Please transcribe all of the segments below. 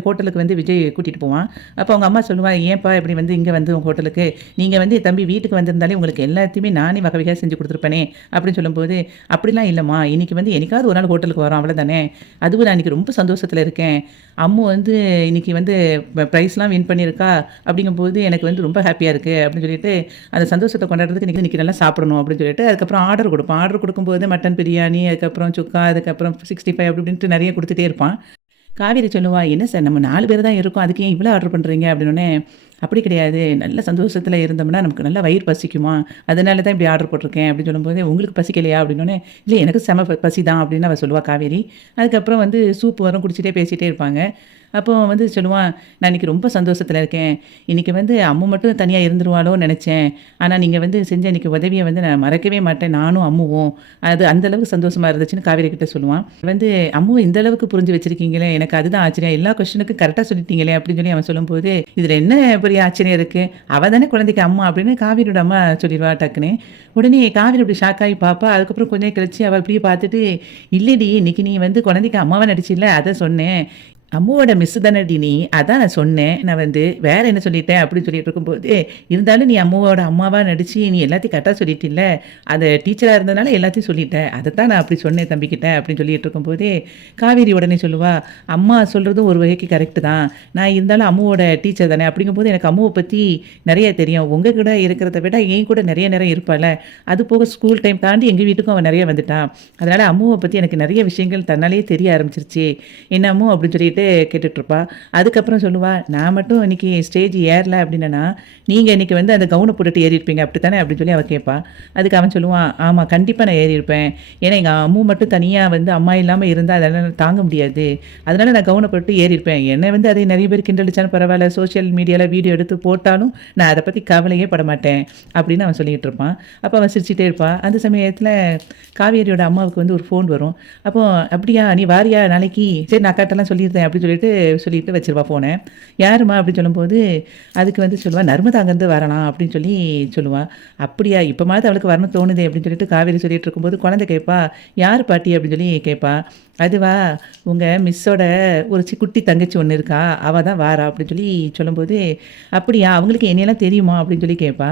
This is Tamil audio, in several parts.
ஹோட்டலுக்கு வந்து விஜய் கூட்டிட்டு போவான். அப்போ அவங்க அம்மா சொல்லுவா, "ஏன்பா இப்படி வந்து இங்க வந்து உங்க ஹோட்டலுக்கு? நீங்க வந்து தம்பி வீட்டுக்கு வந்திருந்தாலே உங்களுக்கு எல்லாத்தையுமே நானே வகை வகையா செஞ்சு குடுத்துருப்பேனே!" அப்படின்னு சொல்லும்போது, "அப்படிலாம் இல்லம்மா. இன்னைக்கு வந்து என்னைக்காவது ஒரு நாள் ஹோட்டலுக்கு வரோம் அவ்வளோதானே. அதுவும் நான் இன்னைக்கு ரொம்ப சந்தோஷத்துல இருக்கேன். அம்மு வந்து இன்னைக்கு வந்து பிரைஸ்லாம் வின் பண்ணியிருக்கா. அப்படிங்கும்போது எனக்கு வந்து ரொம்ப ஹேப்பியா இருக்கு." அப்படின்னு சொல்லிட்டு, அந்த சந்தோஷத்த கொண்டாடுறதுக்கு இன்னைக்கு நல்லா சாப்பிடணும் அப்படின்னு சொல்லிட்டு, அதுக்கப்புறம் ஆர்டர் குடுப்பான். ஆர்டர் குடுக்கும்போது மட்டன் பிரியாணி, அதுக்கப்புறம் சுக்கா, அதுக்கப்புறம் 65 அப்படி இப்படின்ட்டு நெறைய குடுத்துட்டே இருப்பான். காவேரி சொல்லுவா, "என்ன சார் நம்ம 4 பேர் தான் இருக்கோம். அதுக்கு ஏன் இவ்வளோ ஆர்டர் பண்றீங்க?" அப்படின்னோனே, "அப்படி கிடையாது. நல்ல சந்தோஷத்துல இருந்தோம்னா, நமக்கு நல்லா வயிறு பசிக்குமா, அதனால தான் இப்படி ஆர்டர் போட்டிருக்கேன்." அப்படின்னு சொல்லும்போது, "உங்களுக்கு பசிக்கலையா?" அப்படின்னோனே, "இல்ல எனக்கு செம பசி தான்." அப்படின்னு அவ சொல்லுவா காவேரி. அதுக்கப்புறம் வந்து சூப் வரும் குடிச்சிட்டே பேசிட்டே இருப்பாங்க. அப்போ வந்து சொல்லுவான், "நான் இன்னைக்கு ரொம்ப சந்தோஷத்துல இருக்கேன். இன்னைக்கு வந்து அம்மு மட்டும் தனியா இருந்துருவாளோன்னு நெனச்சேன். ஆனா நீங்க வந்து செஞ்ச இன்னைக்கு உதவிய வந்து நான் மறக்கவே மாட்டேன். நானும் அம்முவும். அது அந்த அளவுக்கு சந்தோஷமா இருந்துச்சுன்னு" காவேரி கிட்ட சொல்லுவான். வந்து "அம்முவ இந்த அளவுக்கு புரிஞ்சு வச்சிருக்கீங்களே! எனக்கு அதுதான் ஆச்சரியம். எல்லா கொஸ்டினுக்கும் கரெக்ட்டா சொல்லிட்டீங்களே!" அப்படின்னு சொல்லி அவன் சொல்லும்போது, "இதுல என்ன பெரிய ஆச்சரியம் இருக்கு? அவ தானே குழந்தைக்கு அம்மா." அப்படின்னு காவேரியோட அம்மா சொல்லிருவா டக்குன்னு. உடனே காவேரி அப்படி ஷாக் ஆயி பாப்பா. அதுக்கப்புறம் கொஞ்ச நேரம் கழிச்சு அவ இப்படியே பார்த்துட்டு, "இல்லடி இன்னைக்கு நீ வந்து குழந்தைக்கு அம்மாவா நடிச்சல்ல, அத சொன்னேன். அம்முவோட மிஸ் தானடி நீ. அதான் நான் சொன்னேன். நான் வந்து வேற என்ன சொல்லிட்டேன்?" அப்படின்னு சொல்லிட்டு இருக்கும்போது, "இருந்தாலும் நீ அம்முவோட அம்மாவா நடிச்சு நீ எல்லாத்தையும் கரெக்ட்டா சொல்லிட்டில்ல. அது டீச்சரா இருந்ததுனால எல்லாத்தையும் சொல்லிட்ட. அதத்தான் நான் அப்படி சொன்னேன் தம்பிக்கிட்ட." அப்படின்னு சொல்லிட்டு இருக்கும்போதே, காவேரி உடனே சொல்லுவா, "அம்மா சொல்றதும் ஒரு வகைக்கு கரெக்ட் தான். நான் இருந்தாலும் அம்முவோட டீச்சர் தானே. அப்படிங்கும்போது எனக்கு அம்முவ பத்தி நெறைய தெரியும். உங்க கூட இருக்கிறத விட என் கூட நெறைய நேரம் இருப்பாள்ல. அது போக ஸ்கூல் டைம் தாண்டி எங்க வீட்டுக்கும் அவ நெறைய வந்துட்டா. அதனால அம்முவ பத்தி எனக்கு நெறைய விஷயங்கள் தன்னாலேயே தெரிய ஆரம்பிச்சுருச்சு. என்ன அம்மு?" அப்படின்னு சொல்லிட்டு கேட்டுட்ருப்பா. அதுக்கப்புறம் சொல்லுவா, "நான் மட்டும் இன்னைக்கு ஸ்டேஜ் ஏறல அப்படின்னனா, நீங்க இன்னைக்கு வந்து அந்த கவுன போட்டுட்டு ஏறியிருப்பீங்க அப்படித்தானே?" அப்படின்னு சொல்லி அவ கேட்பா. அதுக்கு அவன் சொல்லுவான், "ஆமா கண்டிப்பா நான் ஏறியிருப்பேன். ஏன்னா எங்க அம்மு மட்டும் தனியா வந்து அம்மா இல்லாம இருந்தா அதனால தாங்க முடியாது. அதனால நான் கவுன போட்டு ஏறியிருப்பேன். என்ன வந்து அதை நெறைய பேர் கிண்டடிச்சாலும் பரவால்ல, சோசியல் மீடியால வீடியோ எடுத்து போட்டாலும் நான் அத பத்தி கவலையே பட மாட்டேன்." அப்படின்னு அவன் சொல்லிட்டு இருப்பான். அப்ப அவ சிரிச்சுட்டே இருப்பா. அந்த சமயத்துல காவேரியோட அம்மாவுக்கு வந்து ஒரு ஃபோன் வரும். அப்போ, "அப்படியா நீ வாரியா நாளைக்கு? சரி நான் அக்காட்டலாம் சொல்லியிருந்தேன்." அப்படின்னு சொல்லிட்டு வச்சுருவா ஃபோன. "யாரும்மா?" அப்படின்னு சொல்லும்போது, அதுக்கு வந்து சொல்லுவா, "நர்மதா அங்கேருந்து வரலாம்." அப்படின்னு சொல்லி சொல்லுவா. "அப்படியா? இப்பமாவது அவளுக்கு வரணும்னு தோணுதே." அப்படின்னு சொல்லிட்டு காவேரி சொல்லிட்டு இருக்கும்போது, குழந்தை கேட்பா, "யார் பாட்டி?" அப்படின்னு சொல்லி கேட்பா. "அதுவா, உங்க மிஸ்ஸோட ஒரு குட்டி தங்கச்சி ஒண்ணு இருக்கா. அவ தான் வாரா." அப்படின்னு சொல்லி சொல்லும்போது, "அப்படியா? அவங்களுக்கு என்னையெல்லாம் தெரியுமா?" அப்படின்னு சொல்லி கேட்பா.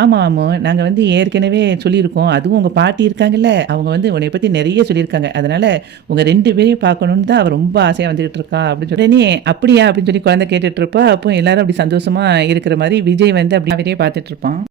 "ஆமா அம்மு. நாங்க வந்து ஏற்கனவே சொல்லியிருக்கோம். அதுவும் உங்க பாட்டி இருக்காங்கல்ல, அவங்க வந்து உன்னைய பத்தி நெறைய சொல்லியிருக்காங்க. அதனால உங்க 2 பேரையும் பார்க்கணும்னு தான் அவ ரொம்ப ஆசையா வந்துகிட்டு இருக்கா." அப்படின்னு சொல்லி உடனே, "அப்படியா?" அப்படின்னு சொல்லி குழந்தை கேட்டுட்டு இருப்பா. அப்போ எல்லாரும் அப்படி சந்தோஷமா இருக்கிற மாரி விஜய் வந்து அப்படி அவரையே பார்த்துட்டு இருப்பான்.